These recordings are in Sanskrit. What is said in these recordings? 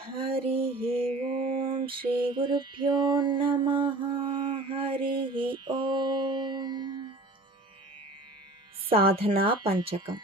हरिः ॐ श्रीगुरुभ्यो नमः। हरिः ॐ। साधना पञ्चकम्।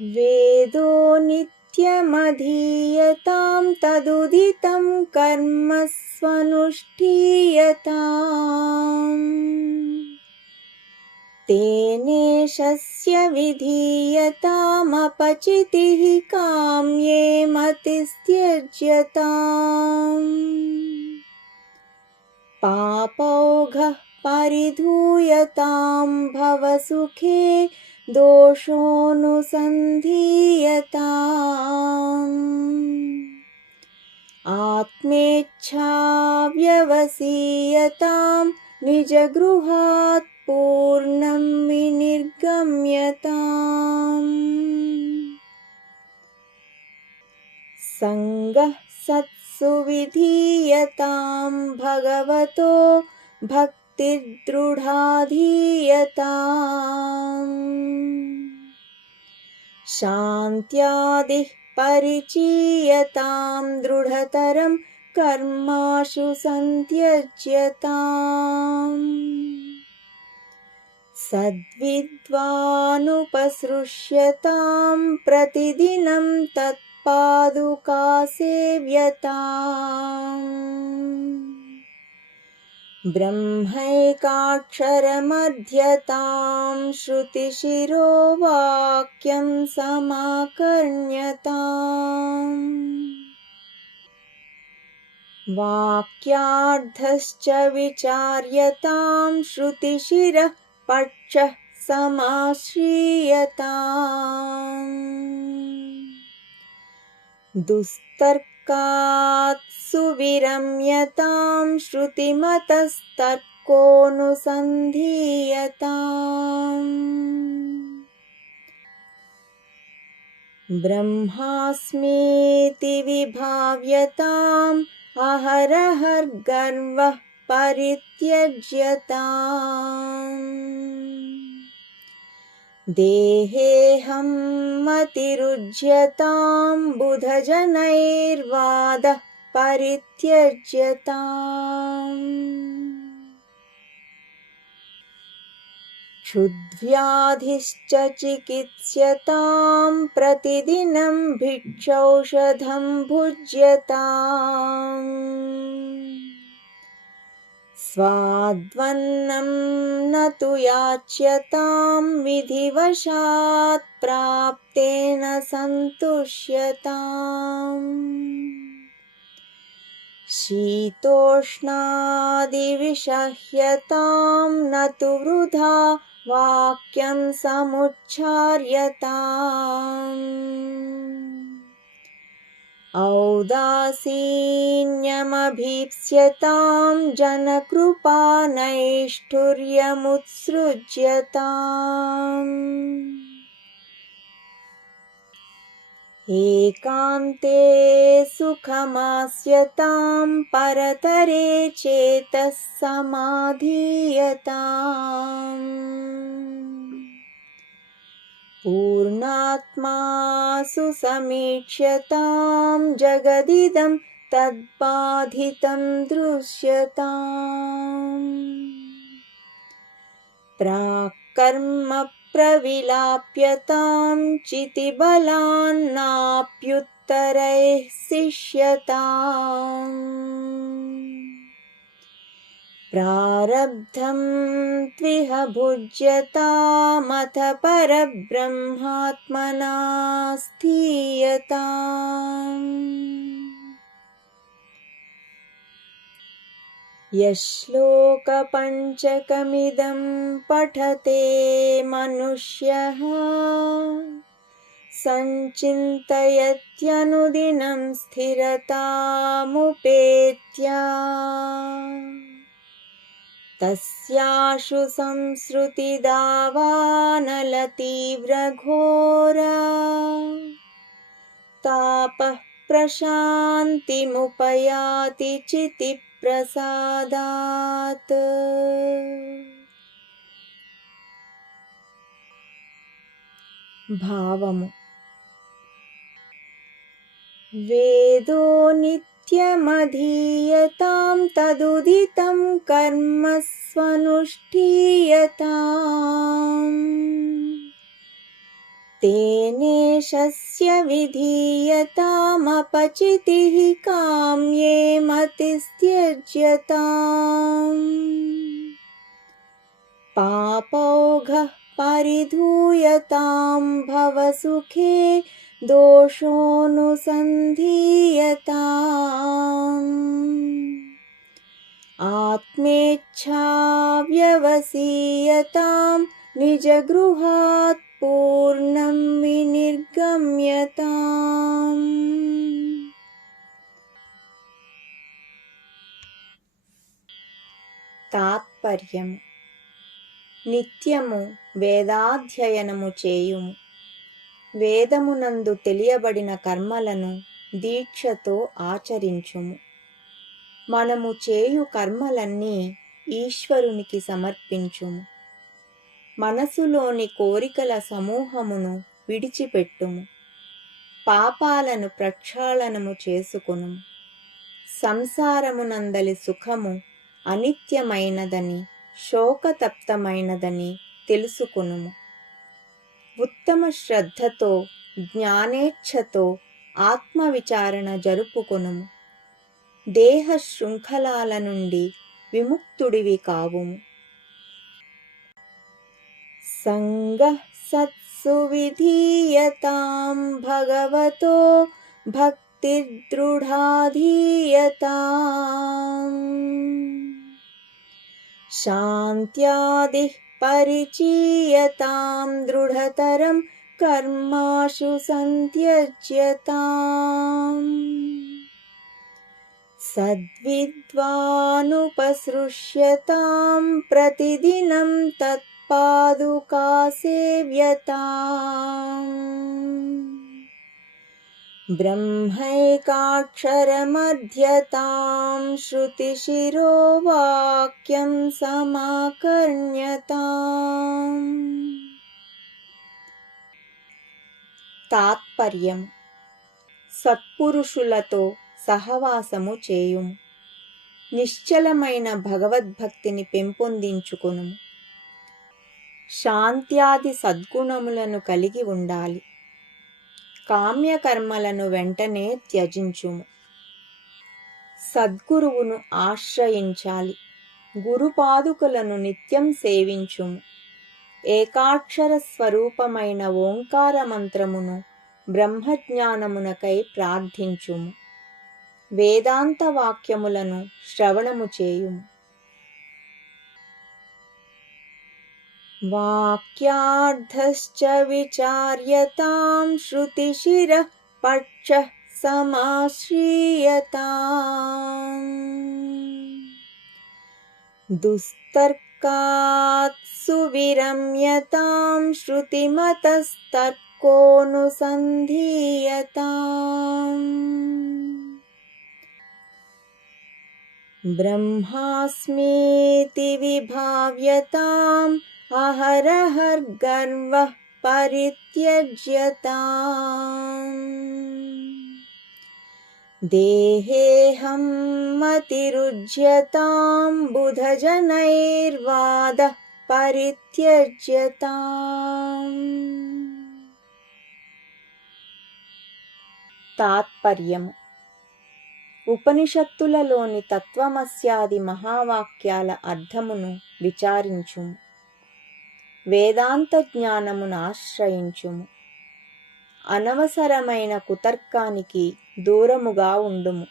वेदो नित्यमधीयतां तदुदितं कर्म स्वनुष्ठीयताम् तेनेशस्य विधीयतामपचितिः काम्ये मतिस्त्यज्यताम्। पापौघः परिधूयतां भवसुखे दोषोऽनुसन्धीयताम्। आत्मेच्छाव्यवसीयतां निजगृहात् पूर्णं विनिर्गम्यताम्। सङ्गः सत्सु विधीयतां भगवतो भक्तिर्दृढाधीयताम् शान्त्यादिः परिचीयतां दृढतरं कर्माशु सन्त्यज्यताम्। सद्विद्वानुपसृष्यतां प्रतिदिनं तत्पादुकासेव्यताम्। ब्रह्मैकाक्षरमध्यतां श्रुतिशिरो वाक्यं समाकर्ण्यताम् वाक्यार्थश्च विचार्यतां श्रुतिशिरः पक्षः समाश्रीयताम्। दुस्तर्कात् सुविरम्यतां श्रुतिमतस्तर्कोऽनुसन्धीयताम्। ब्रह्मास्मीति विभाव्यताम् अहरहर्गर्वः परित्यज्यताम् देहेऽहं मतिरुज्यतां बुधजनैर्वादः परित्यज्यताम् क्षुद्व्याधिश्च चिकित्स्यतां प्रतिदिनं भिक्षौषधं भुज्यताम्। स्वाद्वन्नं न तु याच्यतां विधिवशात् प्राप्तेन सन्तुष्यताम्। शीतोष्णादिविषह्यतां न तु वृथा वाक्यं समुच्चार्यताम्। औदासीन्यमभीप्स्यतां जनकृपा नैष्ठुर्यमुत्सृज्यताम् एकान्ते सुखमास्यतां परतरे चेतः समाधीयताम् पूर्णात्मा सुसमीक्ष्यतां जगदिदं तद्बाधितं दृश्यताम्। प्राक्कर्म प्रविलाप्यतां चितिबलान्नाप्युत्तरैः शिष्यताम्। प्रारब्धं त्विह भुज्यतामथ परब्रह्मात्मना स्थीयताम् यश्लोकपञ्चकमिदं पठते मनुष्यः। सञ्चिन्तयत्यनुदिनं स्थिरतामुपेत्या। तस्याशु संसृतिदावानलतीव्रघोरा। तापः प्रशान्तिमुपयाति चितिप्रसादात् భావము वेदो नित्यमधीयतां तदुदितं कर्म स्वनुष्ठीयताम् तेनेशस्य विधीयतामपचितिः काम्ये मतिस्त्यज्यताम्। पापौघः परिधूयतां भवसुखे दोषोऽनुसन्धीयताम्। आत्मेच्छाव्यवसीयतां निजगृहात् पूर्णं विनिर्गम्यताम् తాత్పర్యము నిత్యము వేదాధ్యయనము చేయుము వేదమునందు తెలియబడిన కర్మలను దీక్షతో ఆచరించుము మనము చేయు కర్మలన్నీ ఈశ్వరునికి సమర్పించుము మనసులోని కోరికల సమూహమును విడిచిపెట్టుము. పాపాలను ప్రక్షాళనము చేసుకును సంసారమునందలి సుఖము అనిత్యమైనదని శోకతప్తమైనదని తెలుసుకునుము. ఉత్తమ శ్రద్ధతో జ్ఞానేచ్ఛతో ఆత్మవిచారణ జరుపుకొనుము. దేహ శృంఖలాల నుండి విముక్తుడివి కావుము. सङ्गः सत्सु विधीयतां भगवतो भक्तिर्दृढाधीयताम् शान्त्यादिः परिचीयतां दृढतरं कर्माशु सन्त्यज्यताम्। सद्विद्वानुपसृष्यतां प्रतिदिनं तत् पादुकासेव्यताम् ब्रह्मैकाक्षरमध्यतां श्रुतिशिरो वाक्यं समाकर्ण्यताम् తాత్పర్యం సత్పురుషులతో సహవాసము చేయుము నిశ్చలమైన భగవద్భక్తిని పెంపొందించుకొనుము శాంత్యాది సద్గుణములను కలిగి ఉండాలి. కామ్యకర్మలను వెంటనే త్యజించుము. సద్గురువును ఆశ్రయించాలి. గురుపాదుకులను నిత్యం సేవించుము. ఏకాక్షర స్వరూపమైన ఓంకార మంత్రమును బ్రహ్మజ్ఞానమునకై ప్రార్థించుము. వేదాంత వాక్యములను శ్రవణము చేయుము. वाक्यार्थश्च विचार्यतां श्रुतिशिरः पक्षः समाश्रीयताम्। दुस्तर्कात् सुविरम्यतां श्रुतिमतस्तर्कोऽनुसन्धीयताम्। ब्रह्मास्मीति विभाव्यताम् अहरहर्गर्वः परित्यज्यताम् देहेऽहं मतिरुज्यतां बुधजनैर्वादः परित्यज्यताम् తాత్పర్యము ఉపనిషత్తులలోని తత్వమస్యాది మహావాక్యాల అర్థమును విచారించుము వేదాంత జ్ఞానమును ఆశ్రయించుము అనవసరమైన కుతర్కానికి దూరముగా ఉండుము.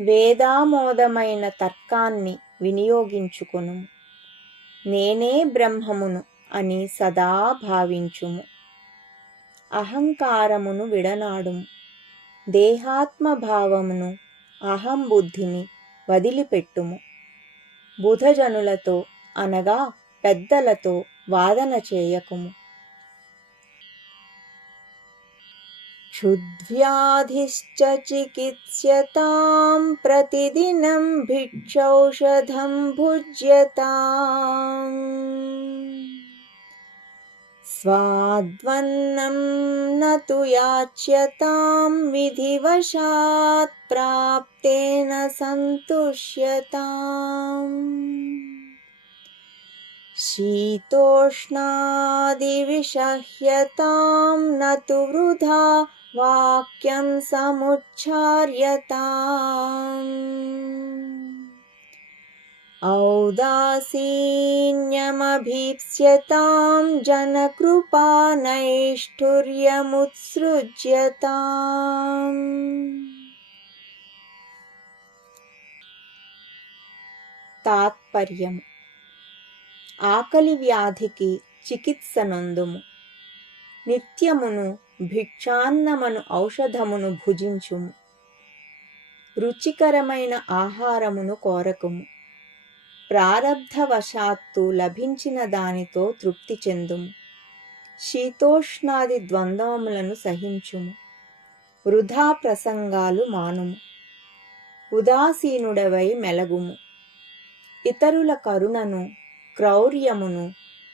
వేదామోదమైన తర్కాన్ని వినియోగించుకొను నేనే బ్రహ్మమును అని సదా భావించుము. అహంకారమును విడనాడుము. దేహాత్మభావమును అహం బుద్ధిని వదిలిపెట్టుము. బుధజనులతో అనగా పెద్దలతో వాదన చేయకుము क्षुद्व्याधिश्च चिकित्स्यतां प्रतिदिनं भिक्षौषधं भुज्यताम् स्वाद्वन्नं न तु याच्यतां विधिवशात् प्राप्तेन सन्तुष्यताम् शीतोष्णादिविषह्यतां न तु वृथा वाक्यं समुच्चार्यताम्। औदासीन्यमभीप्स्यतां जनकृपा नैष्ठुर्यमुत्सृज्यताम् तात्पर्यम्। ఆకలి వ్యాధికి చికిత్స నందుము. నిత్యమును భిక్షాన్నమను ఔషధమును భుజించుము. రుచికరమైన ఆహారమును కోరకుము. ప్రారబ్ధవశాత్తు లభించిన దానితో తృప్తి చెందుము. శీతోష్ణాది ద్వంద్వములను సహించుము. వృధా ప్రసంగాలు మానుము. ఉదాసీనుడవై మెలగుము. ఇతరుల కరుణను క్రౌర్యమును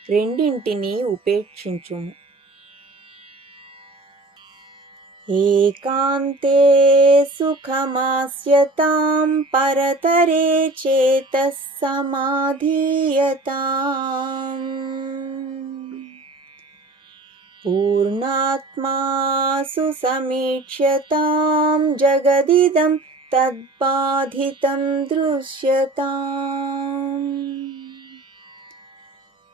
రెండింటినీ ఉపేక్షించుము ఏకాంతే సుఖమాస్యతాం పరతరే చేతः समाधीयताम् पूर्णात्मा सुसमीक्ष्यतां जगदिदं तद्बाधितं दृश्यताम्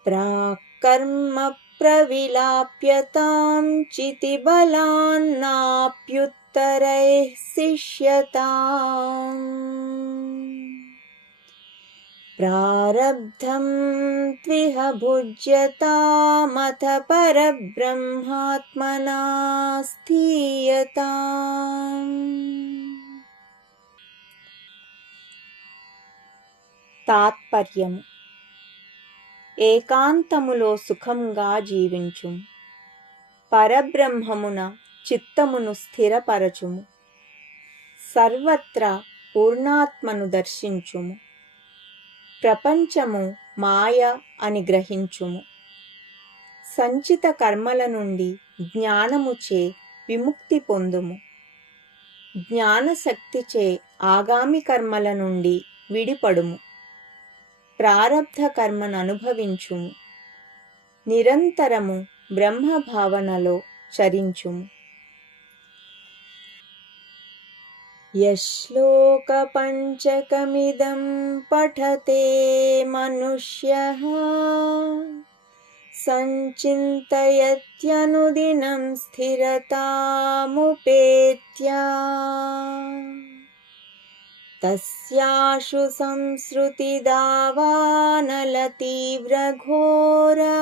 प्राक्कर्म प्रविलाप्यतां चितिबलान्नाप्युत्तरैः शिष्यताम्। प्रारब्धं त्विह भुज्यतामथ परब्रह्मात्मना स्थीयताम्। तात्पर्यम्। ఏకాంతములో సుఖంగా జీవించుము పరబ్రహ్మమున చిత్తమును స్థిరపరచుము సర్వత్రా పూర్ణాత్మను దర్శించుము. ప్రపంచము మాయ అని గ్రహించుము. సంచిత కర్మల నుండి జ్ఞానముచే విముక్తి పొందుము. జ్ఞానశక్తిచే ఆగామి కర్మల నుండి విడిపడుము. ప్రారబ్ధ కర్మను అనుభవించుము నిరంతరము బ్రహ్మ భావనలో చరించుము यश्लोकपञ्चकमिदं पठते मनुष्यः सञ्चिन्तयत्यनुदिनं स्थिरतामुपेत्या तस्याशु संसृतिदावानलतीव्रघोरा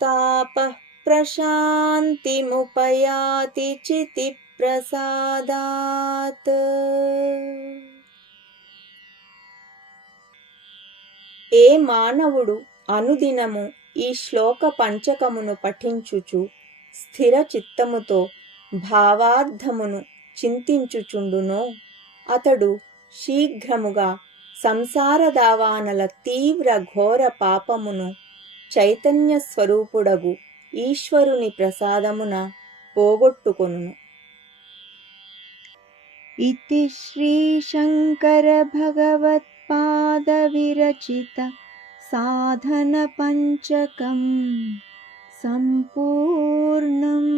तापः प्रशान्तिमुपयाति चितिप्रसादात् ఏ మానవుడు అనుదినము ఈ శ్లోక పంచకమును పఠించుచు స్థిర చిత్తముతో భావార్థమును చింతించుచుండునో అతడు శీఘ్రముగా సంసార దావానల తీవ్ర ఘోర పాపమును చైతన్య స్వరూపుడగు ఈశ్వరుని ప్రసాదమున పోగొట్టుకొనును इति श्रीशङ्करभगवत्पादविरचित साधनपञ्चकम् सम्पूर्णम्